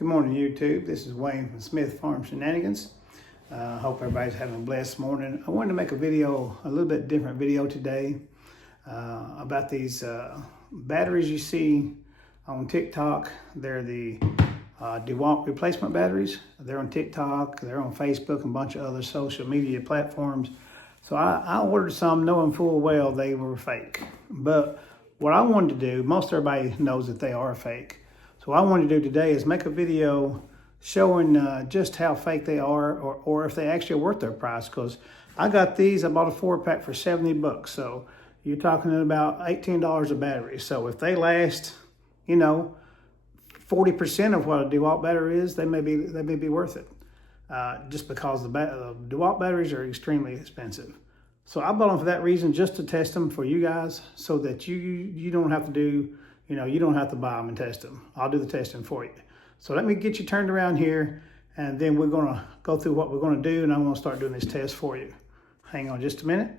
Good morning, YouTube. This is Wayne from Smith Farm Shenanigans. Hope everybody's having a blessed morning. I wanted to make a little bit different video today about these batteries you see on TikTok. They're the Dewalt replacement batteries. They're on TikTok, they're on Facebook, and a bunch of other social media platforms. So I ordered some knowing full well they were fake. But what I wanted to do, most everybody knows that they are fake. So what I wanted to do today is make a video showing just how fake they are, or if they actually are worth their price. Because I got these, I bought a 4-pack for 70 bucks. So you're talking about $18 a battery. So if they last, 40% of what a Dewalt battery is, they may be worth it. Just because the Dewalt batteries are extremely expensive. So I bought them for that reason, just to test them for you guys, so that you don't have to do, you don't have to buy them and test them. I'll do the testing for you. So let me get you turned around here, and then we're gonna go through what we're gonna do, and I'm gonna start doing this test for you. Hang on just a minute.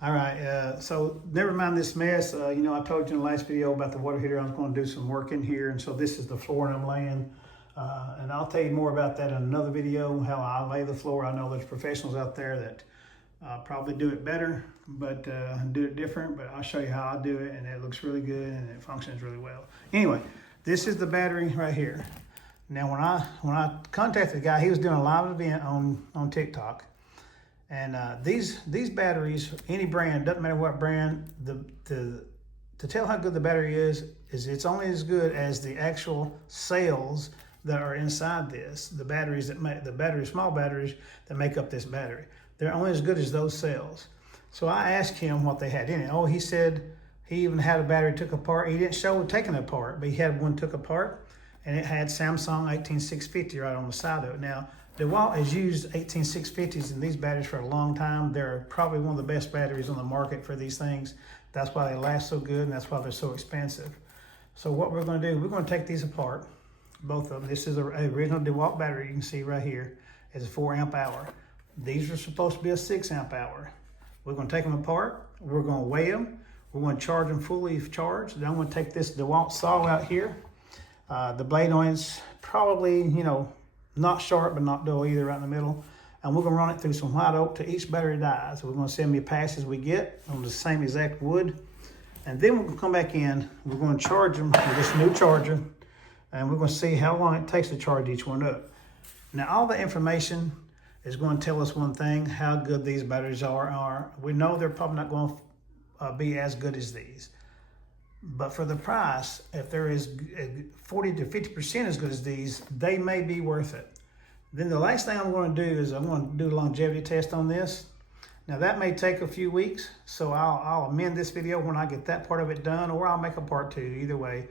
All right, so never mind this mess. I told you in the last video about the water heater. I was gonna do some work in here, and so this is the floor I'm laying. And I'll tell you more about that in another video, how I lay the floor. I know there's professionals out there that probably do it better, but do it different, but I'll show you how I do it, and it looks really good and it functions really well. Anyway, this is the battery right here. Now when I contacted the guy, he was doing a live event on TikTok, and these batteries, any brand, doesn't matter what brand, to tell how good the battery is it's only as good as the actual cells that are inside this. The batteries small batteries that make up this battery, they're only as good as those cells. So I asked him what they had in it. Oh, he said he even had a battery took apart. He didn't show it taken apart, but he had one took apart, and it had Samsung 18650 right on the side of it. Now, DeWalt has used 18650s in these batteries for a long time. They're probably one of the best batteries on the market for these things. That's why they last so good, and that's why they're so expensive. So what we're gonna do, we're gonna take these apart, both of them. This is an original DeWalt battery. You can see right here. It's a 4 amp hour. These are supposed to be a 6 amp hour. We're gonna take them apart. We're gonna weigh them. We're gonna charge them fully charged. Then I'm gonna take this DeWalt saw out here. The blade on it's probably, not sharp, but not dull either, right in the middle. And we're gonna run it through some white oak to each battery die. So we're gonna send me a pass as we get on the same exact wood. And then we're gonna come back in. We're gonna charge them with this new charger. And we're gonna see how long it takes to charge each one up. Now, all the information is going to tell us one thing: how good these batteries are. We know they're probably not going to be as good as these, but for the price, if there is 40 to 50% as good as these, they may be worth it. Then the last thing I'm going to do is I'm going to do a longevity test on this. Now that may take a few weeks, so I'll amend this video when I get that part of it done, or I'll make a part 2. Either way,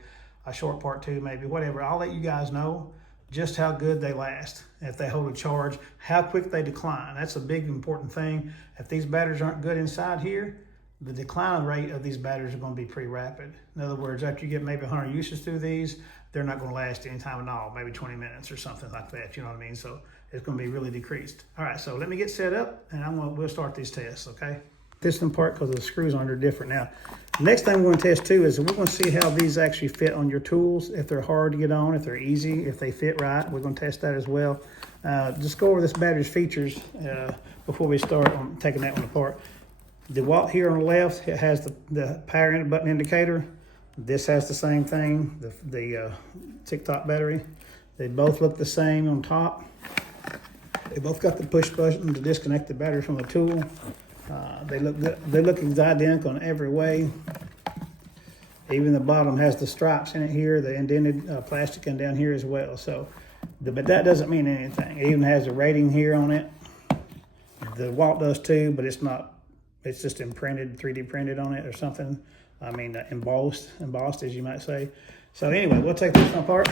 a short part 2 maybe, whatever. I'll let you guys know just how good they last, if they hold a charge, how quick they decline. That's a big important thing. If these batteries aren't good inside here, the decline rate of these batteries are going to be pretty rapid. In other words, after you get maybe 100 uses through these, they're not going to last any time at all, maybe 20 minutes or something like that, you know what I mean? So it's going to be really decreased. All right, so let me get set up, and we'll start these tests, okay? This one part, because the screws on are different. Now, next thing we're going to test too is we're going to see how these actually fit on your tools, if they're hard to get on, if they're easy, if they fit right. We're going to test that as well. Just go over this battery's features before we start on taking that one apart. The DeWalt here on the left, it has the power button indicator. This has the same thing, the TikTok battery. They both look the same on top. They both got the push button to disconnect the battery from the tool. They look good. They look identical in every way. Even the bottom has the stripes in it here, the indented plastic, and down here as well. So, but that doesn't mean anything. It even has a rating here on it. The DeWalt does too, but it's not. It's just imprinted, 3D printed on it or something. I mean, embossed, as you might say. So anyway, we'll take this one apart.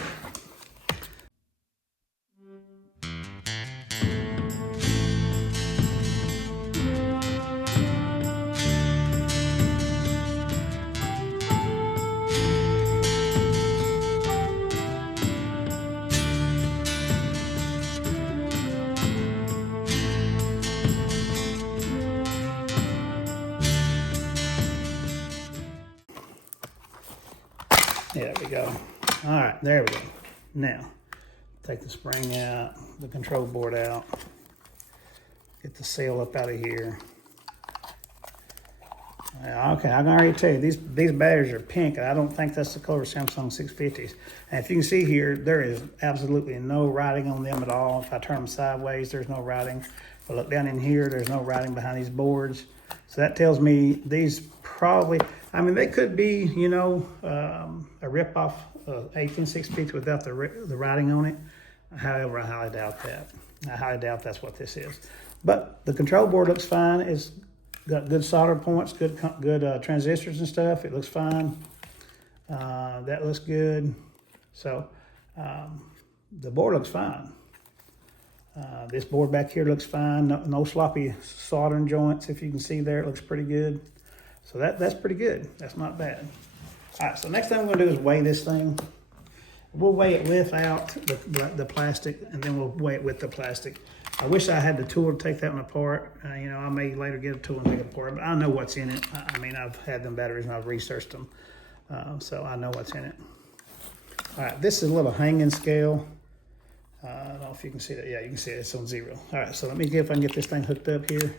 There we go. All right, there we go. Now, Take the spring out, the control board out, get the seal up out of here. Okay, I can already tell you, these batteries are pink, and I don't think that's the color of Samsung 650s. And if you can see here, there is absolutely no writing on them at all. If I turn them sideways, there's no writing. If I look down in here, there's no writing behind these boards. So that tells me these probably, I mean, they could be, you know, a rip-off 18650 without the writing on it. However, I highly doubt that. I highly doubt that's what this is. But the control board looks fine. It's got good solder points, good transistors and stuff. It looks fine. That looks good. So the board looks fine. This board back here looks fine. No sloppy soldering joints. If you can see there, it looks pretty good. So that's pretty good. That's not bad. All right, so next thing we're gonna do is weigh this thing. We'll weigh it without the plastic, and then we'll weigh it with the plastic. I wish I had the tool to take that one apart. You know, I may later get a tool and take it apart, but I know what's in it. I mean, I've had them batteries and I've researched them, so I know what's in it. All right, this is a little hanging scale. I don't know if you can see that. Yeah, you can see it. It's on 0. All right, so let me see if I can get this thing hooked up here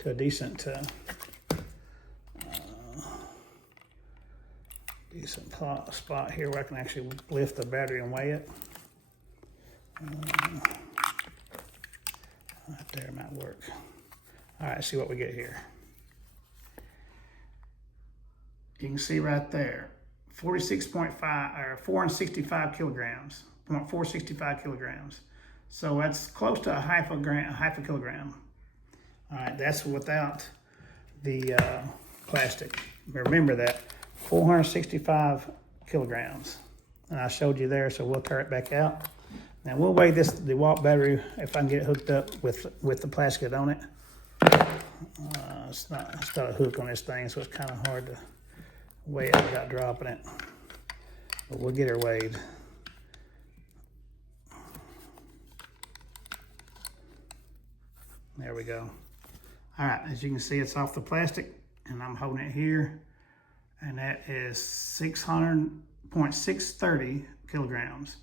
to a decent spot here where I can actually lift the battery and weigh it. Right there might work. All right, see what we get here. You can see right there, 46.5 or 465 kilograms, 0.465 kilograms. So that's close to a half a kilogram. All right, that's without the plastic. Remember that, 465 kilograms. And I showed you there, so we'll tear it back out. Now we'll weigh this Dewalt battery if I can get it hooked up with the plastic on it. It's got a hook on this thing, so it's kind of hard to weigh it without dropping it. But we'll get her weighed. There we go. All right, as you can see, it's off the plastic, and I'm holding it here, and that is 600.630 kilograms.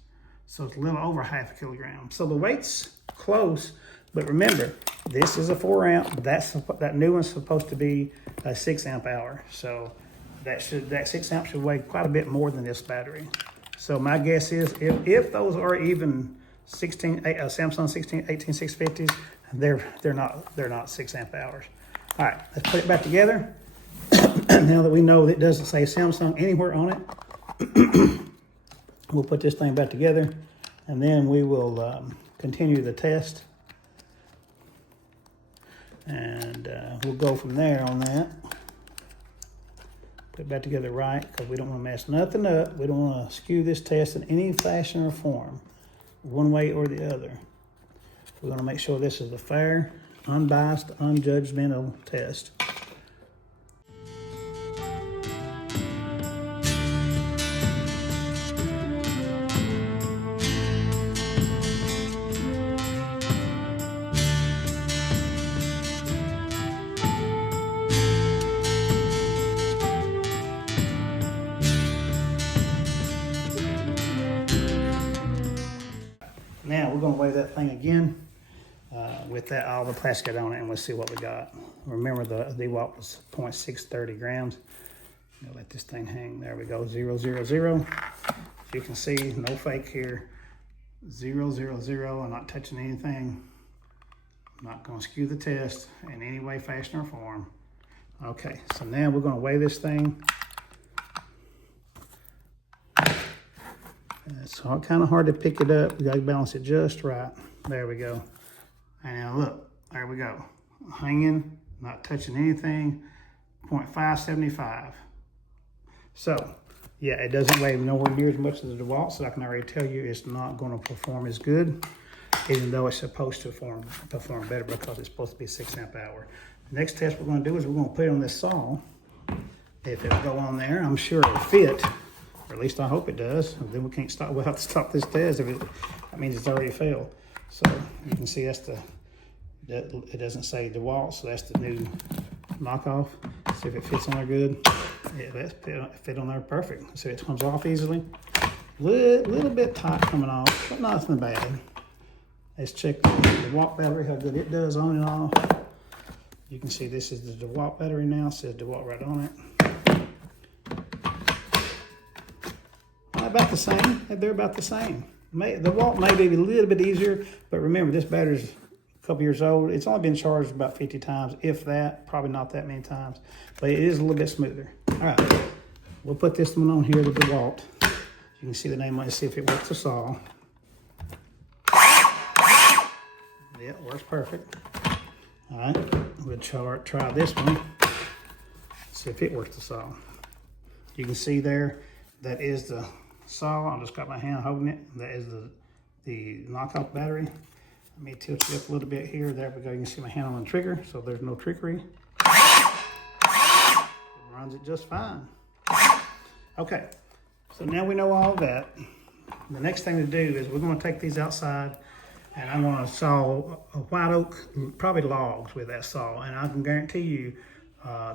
So it's a little over half a kilogram. So the weight's close, but remember, this is a 4 amp. That new one's supposed to be a 6 amp hour. So that 6 amp should weigh quite a bit more than this battery. So my guess is if those are even Samsung 18650s, they're not 6 amp hours. All right, let's put it back together. Now that we know that it doesn't say Samsung anywhere on it, we'll put this thing back together, and then we will continue the test, and we'll go from there on that. Put it back together right, because we don't want to mess nothing up. We don't want to skew this test in any fashion or form, one way or the other. We're going to make sure this is a fair, unbiased, unjudgmental test. Now we're going to weigh that thing again with all the plastic on it, and we'll see what we got. Remember, the Dewalt was 0.630 grams. I'll let this thing hang. There we go, 000. As you can see, no fake here. 000. I'm not touching anything. I'm not going to skew the test in any way, fashion, or form. Okay, so now we're going to weigh this thing. It's kind of hard to pick it up. You got to balance it just right. There we go. And now look, there we go. Hanging, not touching anything, 0.575. So, yeah, it doesn't weigh nowhere near as much as the Dewalt, so I can already tell you it's not going to perform as good, even though it's supposed to perform better because it's supposed to be 6 amp hour. The next test we're going to do is we're going to put it on this saw. If it'll go on there, I'm sure it'll fit. Or at least I hope it does. And then we can't stop. We'll have to stop this test if that means it's already failed. So you can see it doesn't say Dewalt, so that's the new knockoff. See if it fits on there good. Yeah, that's fit on there perfect. See, it comes off easily. Little bit tight coming off, but nothing bad. Let's check the Dewalt battery, how good it does on and off. You can see this is the Dewalt battery now. It says Dewalt right on it. About the same. They're about the same. The Dewalt may be a little bit easier, but remember this battery's a couple years old. It's only been charged about 50 times, if that. Probably not that many times, but it is a little bit smoother. All right, we'll put this one on here, the Dewalt. You can see the name on it, see if it works to saw. Yeah, it works perfect. All right, we'll try this one. See if it works to saw. You can see there, that is the saw. I just got my hand holding it. That is the knockoff battery. Let me tilt you up a little bit here. There we go. You can see my hand on the trigger, so there's no trickery. It runs it just fine. Okay, so now we know all of that. The next thing to do is we're going to take these outside, and I'm going to saw a white oak, probably logs with that saw, and I can guarantee you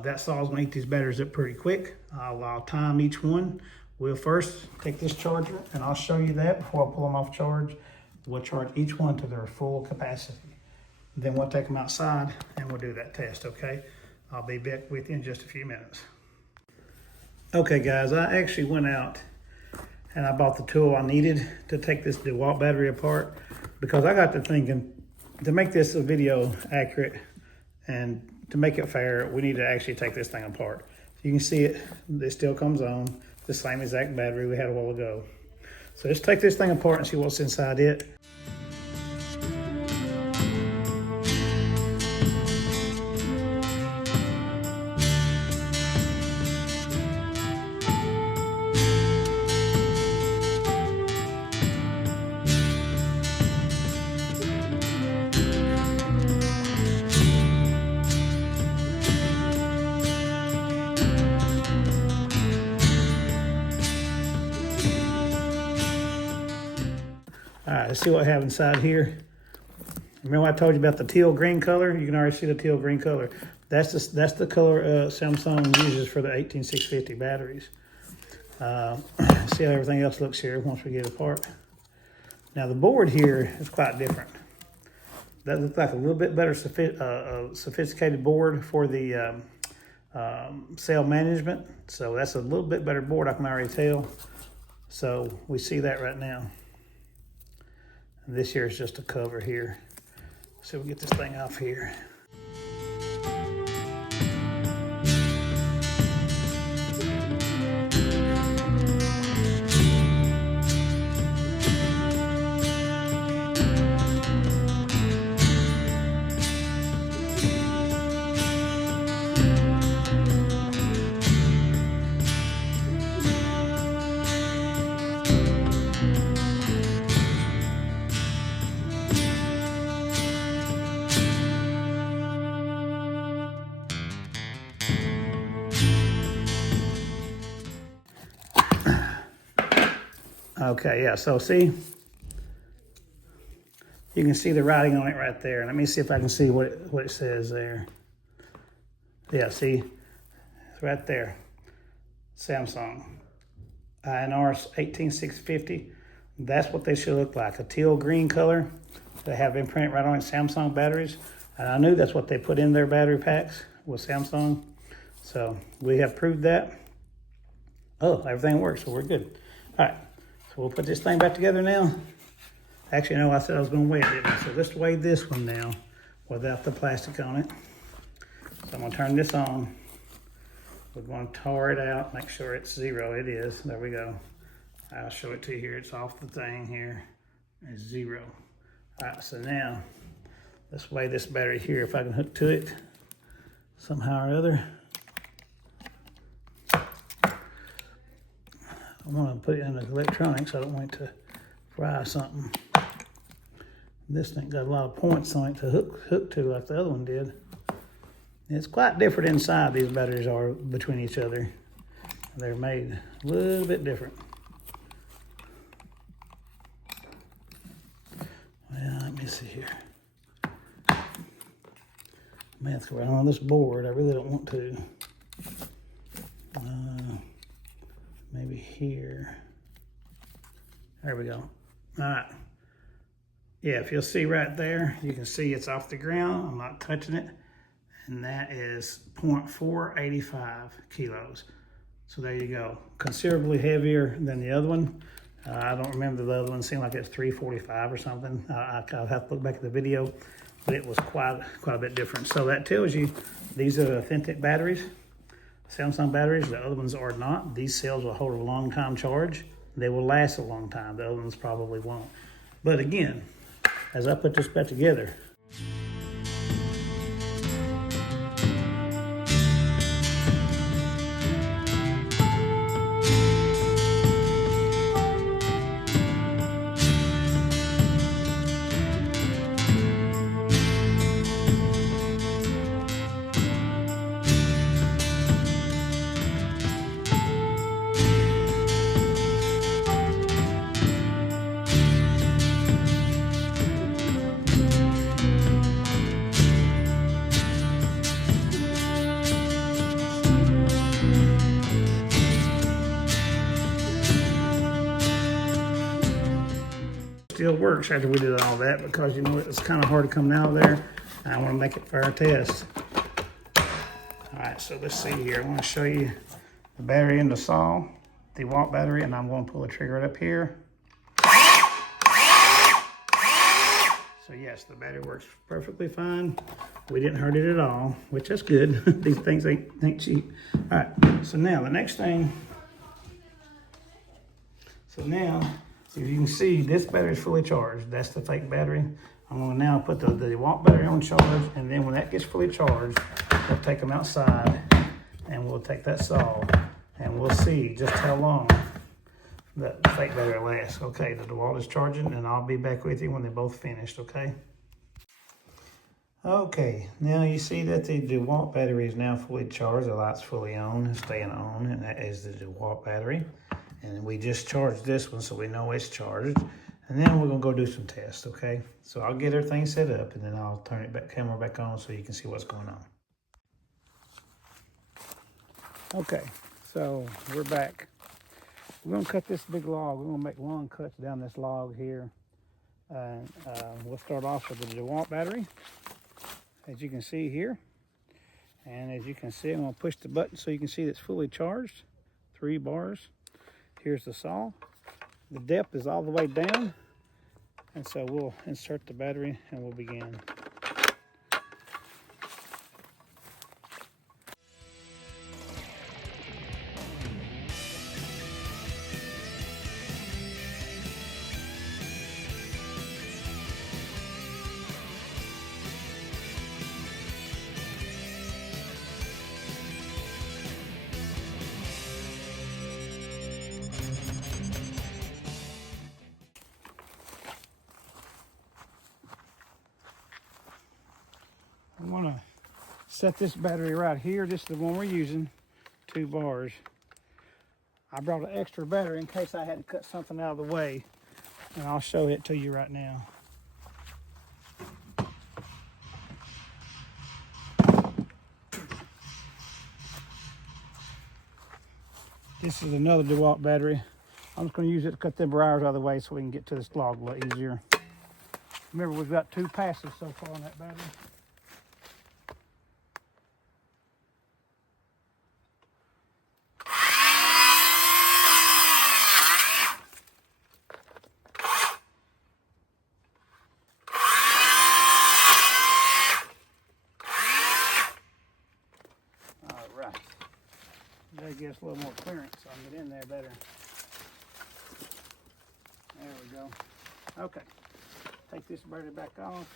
that saw is going to eat these batteries up pretty quick. I'll time each one. We'll first take this charger, and I'll show you that before I pull them off charge. We'll charge each one to their full capacity. Then we'll take them outside, and we'll do that test, okay? I'll be back with you in just a few minutes. Okay, guys, I actually went out, and I bought the tool I needed to take this Dewalt battery apart, because I got to thinking, to make this a video accurate and to make it fair, we need to actually take this thing apart. You can see it still comes on. The same exact battery we had a while ago. So let's take this thing apart and see what's inside it. All right, let's see what I have inside here. Remember I told you about the teal green color? You can already see the teal green color. That's the color Samsung uses for the 18650 batteries. See how everything else looks here once we get it apart. Now the board here is quite different. That looks like a little bit better sophisticated board for the cell management. So that's a little bit better board, I can already tell. So we see that right now. This here is just a cover here. So we'll get this thing off here. Okay, yeah, so see, you can see the writing on it right there. Let me see if I can see what it says there. Yeah, see, it's right there. Samsung INR 18650. That's what they should look like, a teal green color. They have imprinted right on it, Samsung batteries. And I knew that's what they put in their battery packs with Samsung. So we have proved that. Oh, everything works, so we're good. All right. We'll put this thing back together now. Actually, no, I said I was going to weigh it, didn't I? So let's weigh this one now without the plastic on it. So I'm going to turn this on. We're going to tar it out, make sure it's 0. It is. There we go. I'll show it to you here. It's off the thing here. It's 0. All right, so now let's weigh this battery here if I can hook to it somehow or other. I want to put it in the electronics. I don't want it to fry something. This thing got a lot of points on it to hook to like the other one did. It's quite different inside, these batteries are between each other. They're made a little bit different. Well, let me see here. I may have to go around on this board. I really don't want to. Maybe here. There we go. All right. Yeah, if you'll see right there, you can see it's off the ground. I'm not touching it. And that is 0.485 kilos. So there you go. Considerably heavier than the other one. I don't remember the other one. It seemed like it's 345 or something. I'll have to look back at the video, but it was quite a bit different. So that tells you these are authentic batteries, Samsung batteries. The other ones are not. These cells will hold a long time charge. They will last a long time. The other ones probably won't. But again, as I put this back together, still works after we did all that, because you know it's kind of hard coming out of there. I want to make it for our test. All right, so let's see here. I want to show you the battery in the saw, the Dewalt battery, and I'm going to pull the trigger up here. So yes, the battery works perfectly fine. We didn't hurt it at all, which is good. These things ain't cheap. All right, so now the next thing. So now, if you can see, this battery is fully charged. That's the fake battery. I'm going to now put the Dewalt battery on charge, and then when that gets fully charged, we'll take them outside, and we'll take that saw, and we'll see just how long that fake battery lasts. Okay, the Dewalt is charging, and I'll be back with you when they're both finished, okay? Okay, now you see that the Dewalt battery is now fully charged. The light's fully on and staying on, and that is the Dewalt battery. And we just charged this one, so we know it's charged. And then we're gonna go do some tests, okay? So I'll get everything set up, and then I'll turn it back, camera back on, so you can see what's going on. Okay, so we're back. We're gonna cut this big log. We're gonna make long cuts down this log here. We'll start off with the Dewalt battery, as you can see here. And as you can see, I'm gonna push the button so you can see it's fully charged. 3 bars. Here's the saw. The depth is all the way down. And so we'll insert the battery and we'll begin. I want to set this battery right here. This is the one we're using, 2 bars. I brought an extra battery in case I had to cut something out of the way, and I'll show it to you right now. This is another Dewalt battery. I'm just going to use it to cut them wires out of the way so we can get to this log a little easier. Remember, we've got 2 passes so far on that battery. That gives a little more clearance so I can get in there better. There we go. Okay, take this battery back off.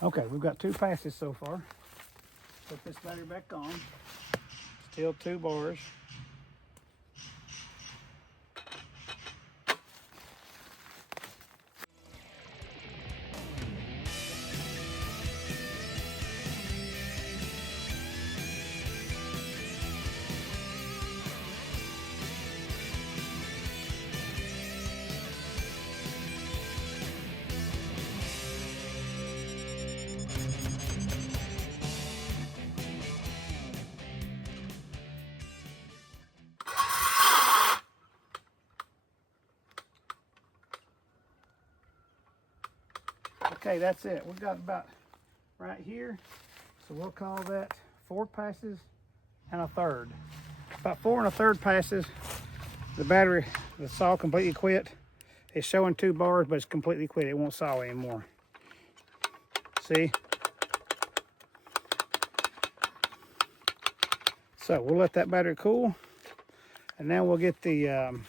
Okay, we've got 2 passes so far. Put this battery back on. Still 2 bars. Okay, that's it. We've got about right here. So we'll call that 4 passes and a third. About 4 1/3 passes. The battery, the saw completely quit. It's showing 2 bars, but it's completely quit. It won't saw anymore. See? So we'll let that battery cool, and now we'll get the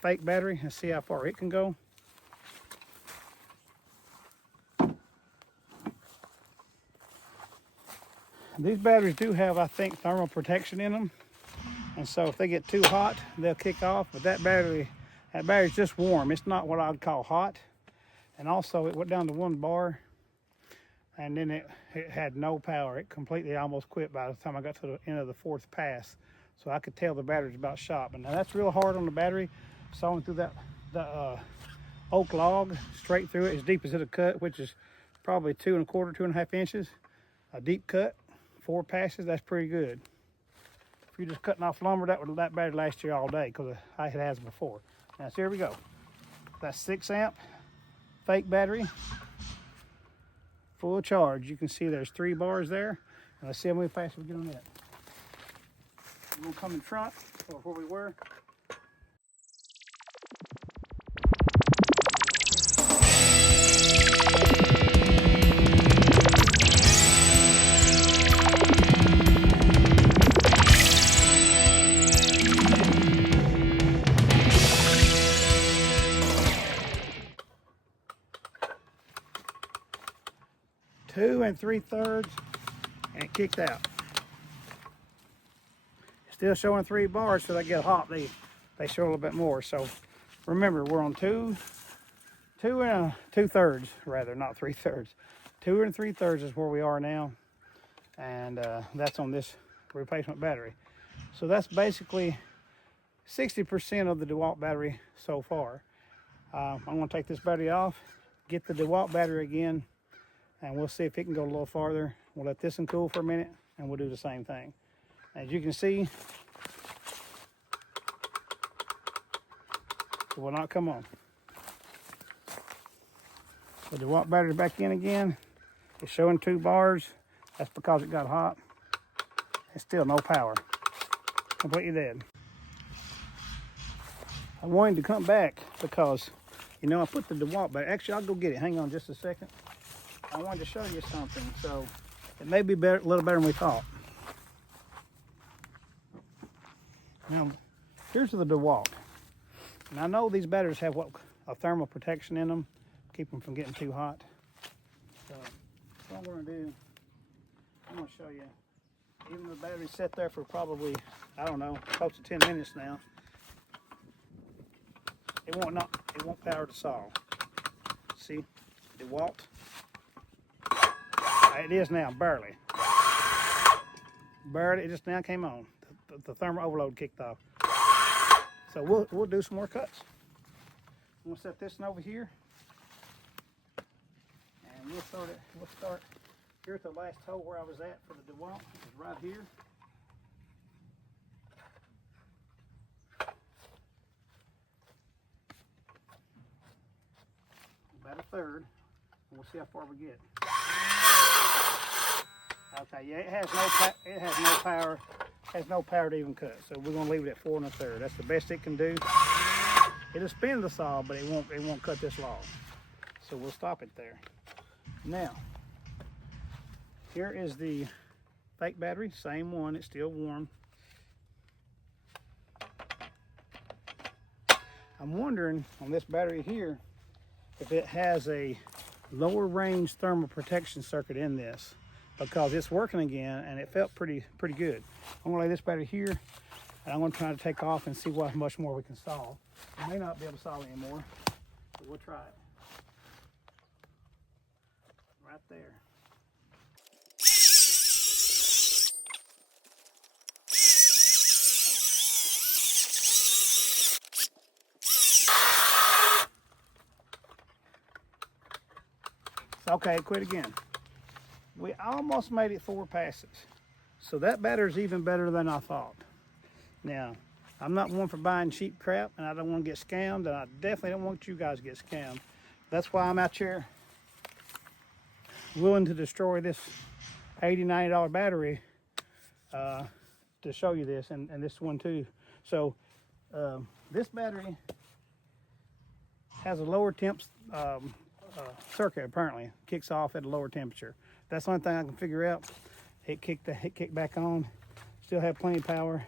fake battery and see how far it can go. These batteries do have, I think, thermal protection in them, and so if they get too hot, they'll kick off. But that battery's just warm. It's not what I'd call hot. And also, it went down to 1 bar, and then it had no power. It completely almost quit by the time I got to the end of the 4th pass. So I could tell the battery's about shot. But now that's real hard on the battery. Sawing through the oak log, straight through it, as deep as it'll cut, which is probably 2 1/4, 2.5 inches. A deep cut, 4 passes, that's pretty good. If you're just cutting off lumber, that battery lasts you all day, because it has before. Now, so here we go. That's 6 amp fake battery, full charge. You can see there's 3 bars there. And let's see how many passes we get on that. We're gonna come in front, or where we were. Two and 3/3, and it kicked out. Still showing 3 bars, so they get hot. They show a little bit more. So remember, we're on 2 and 2/3, rather, not 3/3. 2 and 3/3 is where we are now, and that's on this replacement battery. So that's basically 60% of the Dewalt battery so far. I'm going to take this battery off, get the Dewalt battery again, and we'll see if it can go a little farther. We'll let this one cool for a minute, and we'll do the same thing. As you can see, it will not come on. So the Dewalt battery back in again. It's showing 2 bars. That's because it got hot. It's still no power. Completely dead. I wanted to come back because, you know, I put the Dewalt back. Actually, I'll go get it. Hang on just a second. I wanted to show you something. So it may be better, a little better than we thought. Now, here's the Dewalt. And I know these batteries have a thermal protection in them, keep them from getting too hot. So what I'm going to do, I'm going to show you. Even the battery's set there for probably, I don't know, close to 10 minutes now. It won't power the saw. See, Dewalt. It is now, barely. Barely, it just now came on. The thermal overload kicked off. So we'll do some more cuts. We'll set this one over here, and we'll start here at the last hole where I was at for the Dewalt. It's right here. About a third, and we'll see how far we get. Okay, yeah, it has no power. Has no power to even cut, so we're gonna leave it at 4 1/3. That's the best it can do. It'll spin the saw, but it won't cut this log. So we'll stop it there. Now, here is the fake battery, same one. It's still warm. I'm wondering on this battery here if it has a lower range thermal protection circuit in this, because it's working again and it felt pretty good. I'm gonna lay this battery here, and I'm gonna try to take off and see how much more we can saw. We may not be able to saw anymore, but we'll try it. Right there. Okay, quit again. We almost made it 4 passes. So that battery's even better than I thought. Now, I'm not one for buying cheap crap, and I don't want to get scammed, and I definitely don't want you guys to get scammed. That's why I'm out here willing to destroy this $80, $90 battery to show you this, and this one too. So this battery has a lower temps circuit. Apparently kicks off at a lower temperature. That's the only thing I can figure out. It kicked back on, still had plenty of power,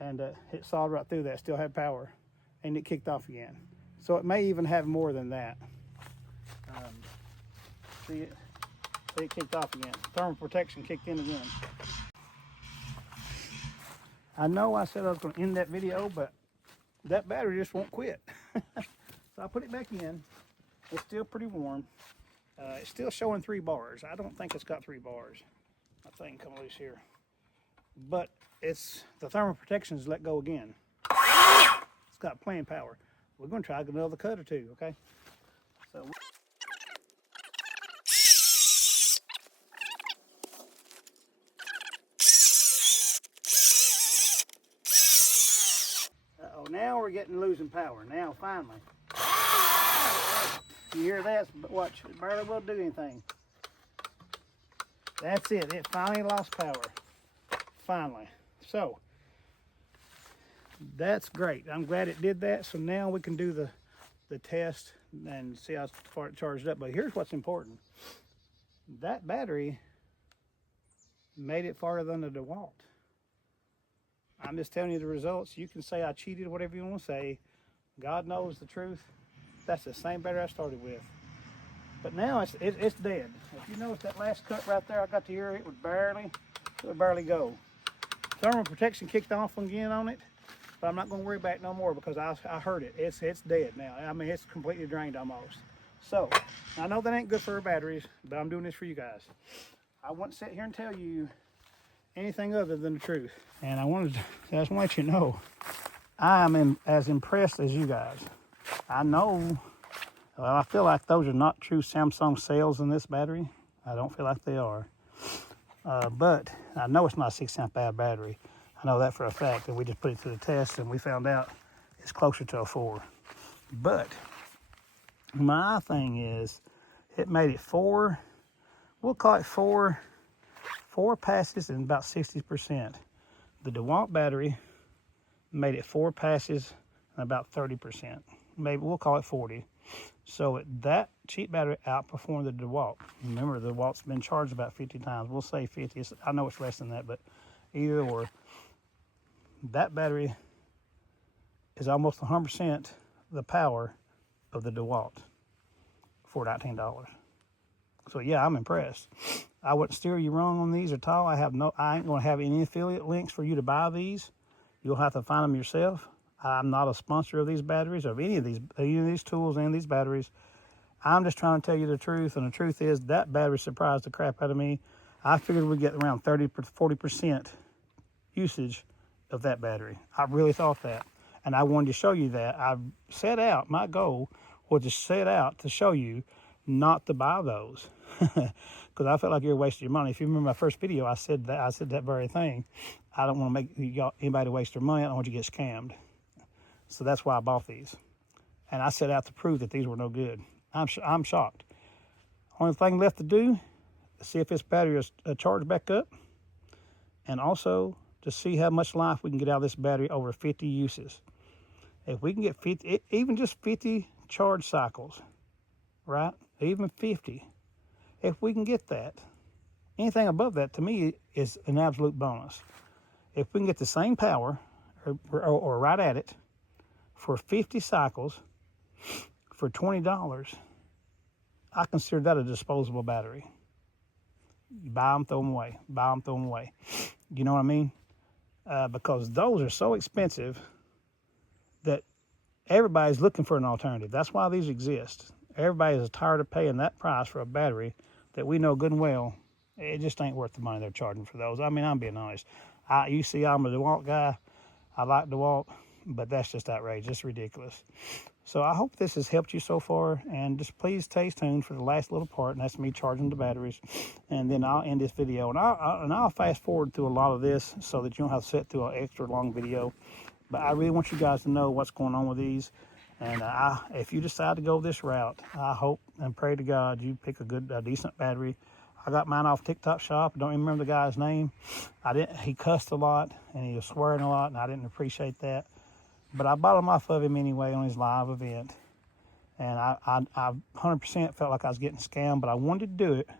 and it sawed right through that, still had power, and it kicked off again. So it may even have more than that. See it? It kicked off again. Thermal protection kicked in again. I know I said I was going to end that video, but that battery just won't quit. So I put it back in. It's still pretty warm. It's still showing 3 bars. I don't think it's got 3 bars. My thing come loose here. But it's the thermal protection's let go again. It's got plenty of power. We're going to try another cut or two, okay? So. Now we're losing power. Now finally. You hear that? But watch, it barely will do anything. That's it. It finally lost power. Finally. So that's great. I'm glad it did that. So now we can do the test and see how far it charged up. But here's what's important. That battery made it farther than the Dewalt. I'm just telling you the results. You can say I cheated, whatever you want to say. God knows the truth. That's the same battery I started with. But now it's dead. If you notice that last cut right there, I got to hear it would barely go. Thermal protection kicked off again on it, but I'm not going to worry about it no more because I heard it. It's dead now. I mean, it's completely drained almost. So I know that ain't good for our batteries, but I'm doing this for you guys. I won't sit here and tell you anything other than the truth. And I just want to let you know, I am as impressed as you guys. I know, I feel like those are not true Samsung cells in this battery. I don't feel like they are. But I know it's not a 6-amp battery. I know that for a fact, and we just put it to the test and we found out it's closer to a 4. But my thing is, it made it 4, we'll call it 4 passes and about 60%. The Dewalt battery made it 4 passes and about 30%. Maybe we'll call it 40. So that cheap battery outperformed the Dewalt. Remember, the Dewalt's been charged about 50 times. We'll say 50. I know it's less than that, but either or, that battery is almost 100% the power of the Dewalt for $19. So yeah, I'm impressed. I wouldn't steer you wrong on these at all. I ain't going to have any affiliate links for you to buy these. You'll have to find them yourself. I'm not a sponsor of these batteries, of any of these tools and these batteries. I'm just trying to tell you the truth, and the truth is that battery surprised the crap out of me. I figured we'd get around 30 to 40% usage of that battery. I really thought that, and I wanted to show you that. I set out, my goal was to set out to show you not to buy those, because I felt like you're wasting your money. If you remember my first video, I said that very thing. I don't want to make anybody waste their money. I don't want you to get scammed. So that's why I bought these. And I set out to prove that these were no good. I'm shocked. Only thing left to do is see if this battery is charged back up, and also to see how much life we can get out of this battery over 50 uses. If we can get 50, even just 50 charge cycles, right? Even 50. If we can get that, anything above that to me is an absolute bonus. If we can get the same power or right at it for 50 cycles for $20, I consider that a disposable battery. You buy them, throw them away. Buy them, throw them away. You know what I mean? Because those are so expensive that everybody's looking for an alternative. That's why these exist. Everybody is tired of paying that price for a battery that we know good and well, it just ain't worth the money they're charging for those. I mean, I'm being honest. You see, I'm a Dewalt guy. I like Dewalt, but that's just outrageous. It's ridiculous. So I hope this has helped you so far, and just please stay tuned for the last little part, and that's me charging the batteries, and then I'll end this video, and I'll fast forward through a lot of this so that you don't have to sit through an extra long video. But I really want you guys to know what's going on with these. And if you decide to go this route, I hope and pray to God you pick a decent battery. I got mine off TikTok Shop. I don't even remember the guy's name. He cussed a lot and he was swearing a lot, and I didn't appreciate that. But I bought them off of him anyway on his live event. And I 100% felt like I was getting scammed, but I wanted to do it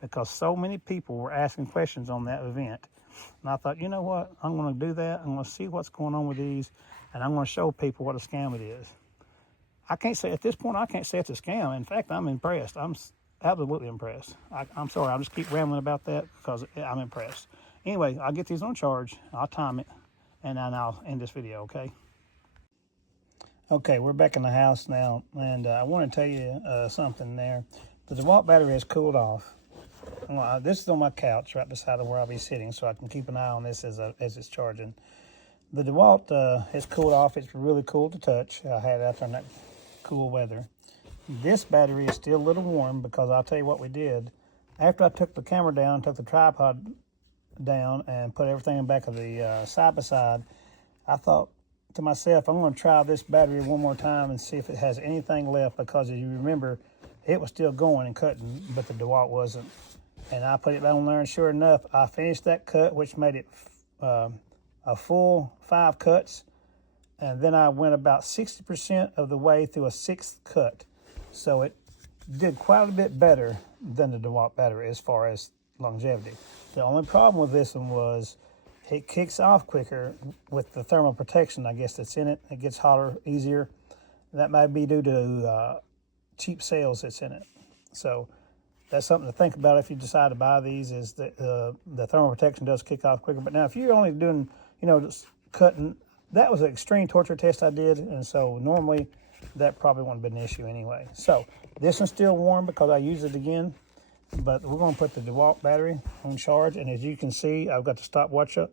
because so many people were asking questions on that event. And I thought, you know what? I'm going to do that. I'm going to see what's going on with these, and I'm going to show people what a scam it is. I can't say, at this point, I can't say it's a scam. In fact, I'm impressed. I'm absolutely impressed. I'm sorry, I'll just keep rambling about that because I'm impressed. Anyway, I'll get these on charge. I'll time it, and then I'll end this video, okay? Okay, we're back in the house now, and I want to tell you something there. The Dewalt battery has cooled off. This is on my couch right beside of where I'll be sitting, so I can keep an eye on this as it's charging. The Dewalt has cooled off. It's really cool to touch. I had it out there in that cool weather. This battery is still a little warm because I'll tell you what we did. After I took the camera down, took the tripod down, and put everything in the back of the side-by-side, I thought to myself, I'm going to try this battery one more time and see if it has anything left, because as you remember, it was still going and cutting, but the Dewalt wasn't. And I put it down there, and sure enough, I finished that cut, which made it a full 5 cuts. And then I went about 60% of the way through a 6th cut. So it did quite a bit better than the Dewalt battery as far as longevity. The only problem with this one was it kicks off quicker with the thermal protection, I guess, that's in it. It gets hotter easier. That might be due to cheap sales that's in it. So that's something to think about if you decide to buy these, is that the thermal protection does kick off quicker. But now if you're only doing, just cutting, that was an extreme torture test I did, and so normally that probably wouldn't have been an issue anyway. So this one's still warm because I used it again, but we're going to put the Dewalt battery on charge, and as you can see, I've got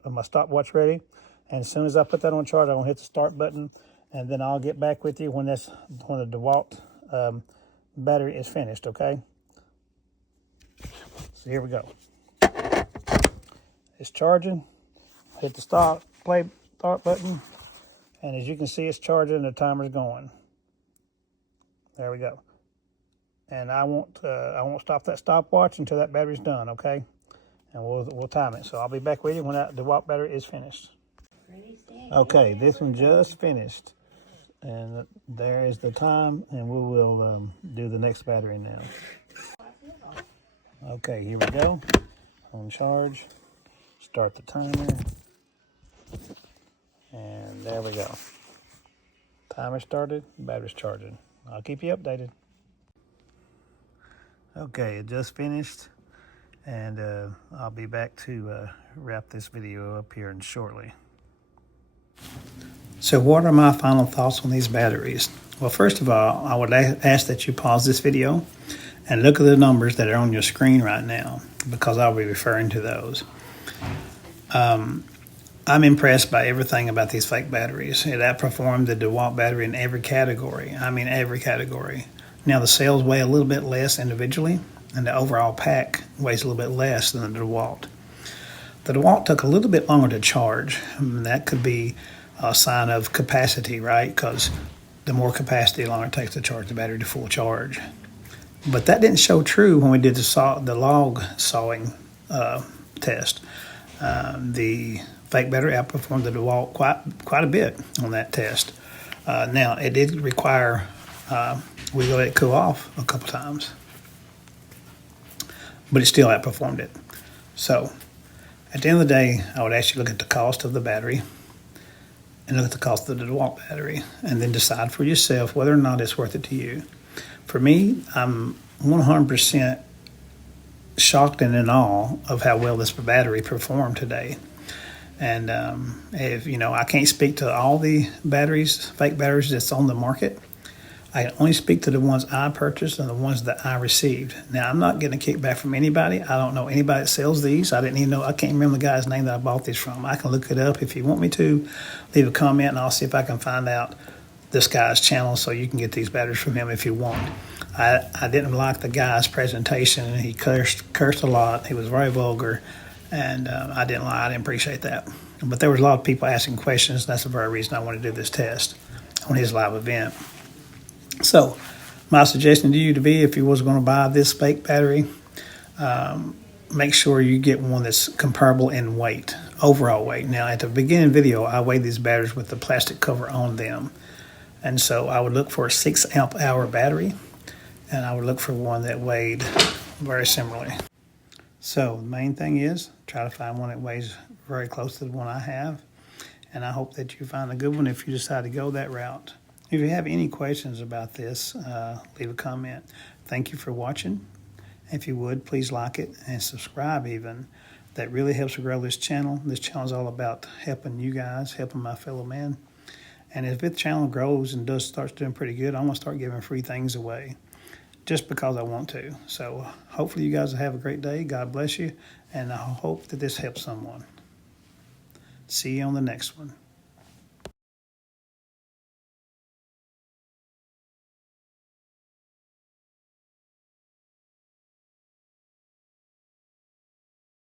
my stopwatch ready, and as soon as I put that on charge, I'm going to hit the start button, and then I'll get back with you when the Dewalt battery is finished, okay? So here we go. It's charging. Hit the start button, and as you can see, it's charging and the timer's going. There we go. And I won't stop that stopwatch until that battery's done, okay? And we'll time it. So I'll be back with you when that Dewalt battery is finished. Okay, this one just finished, and there is the time, and we will do the next battery now. Okay, here we go. On charge. Start the timer. And there we go. Timer started, battery's charging. I'll keep you updated. Okay, it just finished, and I'll be back to wrap this video up here in shortly. So what are my final thoughts on these batteries? Well, first of all, I would ask that you pause this video and look at the numbers that are on your screen right now, because I'll be referring to those. I'm impressed by everything about these fake batteries. It outperformed the Dewalt battery in every category. I mean, every category. Now, the cells weigh a little bit less individually, and the overall pack weighs a little bit less than the Dewalt. The Dewalt took a little bit longer to charge. That could be a sign of capacity, right? Because the more capacity, the longer it takes to charge the battery to full charge. But that didn't show true when we did the log sawing test. The fake battery outperformed the Dewalt quite a bit on that test. Now, it did require we let it cool off a couple times, but it still outperformed it. So at the end of the day, I would ask you to look at the cost of the battery and look at the cost of the Dewalt battery, and then decide for yourself whether or not it's worth it to you. For me, I'm 100% shocked and in awe of how well this battery performed today. And I can't speak to all the fake batteries that's on the market. I can only speak to the ones I purchased and the ones that I received. Now, I'm not getting a kickback from anybody. I don't know anybody that sells these. I can't remember the guy's name that I bought these from. I can look it up if you want me to. Leave a comment, and I'll see if I can find out this guy's channel so you can get these batteries from him if you want. I didn't like the guy's presentation. He cursed a lot. He was very vulgar, and I didn't appreciate that. But there was a lot of people asking questions. That's the very reason I wanted to do this test on his live event. So my suggestion to you to be, if you was going to buy this fake battery, make sure you get one that's comparable in weight, overall weight. Now, at the beginning video, I weighed these batteries with the plastic cover on them. And so I would look for a 6 amp hour battery, and I would look for one that weighed very similarly. So the main thing is try to find one that weighs very close to the one I have. And I hope that you find a good one if you decide to go that route. If you have any questions about this, leave a comment. Thank you for watching. If you would, please like it and subscribe even. That really helps to grow this channel. This channel is all about helping you guys, helping my fellow man. And if this channel grows and starts doing pretty good, I'm going to start giving free things away just because I want to. So hopefully you guys will have a great day. God bless you. And I hope that this helps someone. See you on the next one.